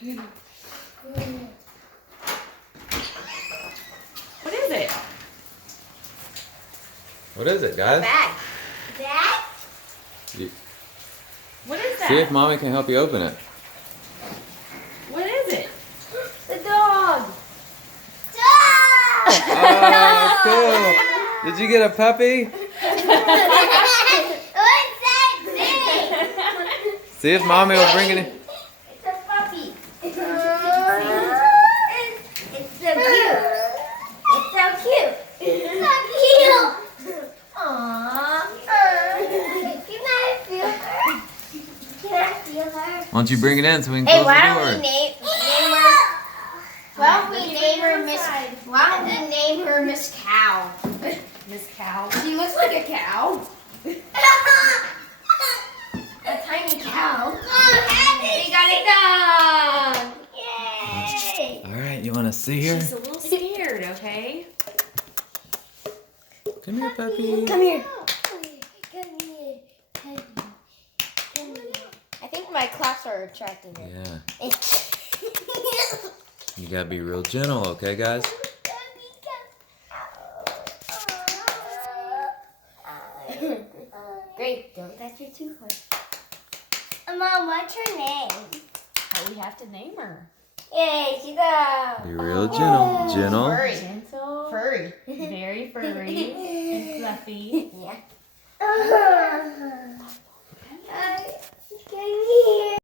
What is it? What is it, guys? Bag. Bag? What is that? See if mommy can help you open it. What is it? The dog. Oh, cool. Did you get a puppy? What's that thing? See if mommy will bring it in. It's a puppy. It's so cute. It's so cute. It's so cute. Aww. Can I feel her? Can I feel her? Why don't you bring it in so we can Hey, close why the don't we door? name her? Why don't we name her Miss? Why don't we name her Miss Cow? Miss Cow. She looks like a cow. A tiny cow. We got a dog! Yay! All right, you want to see her? She's a little scared, okay? Come here, puppy. Come here. I think my claps are attracting her. Yeah. You gotta be real gentle, okay, guys? Great, don't touch her too hard. Mom, what's her name? Oh, we have to name her. Yay, she's a... Be real gentle. Gentle. Furry.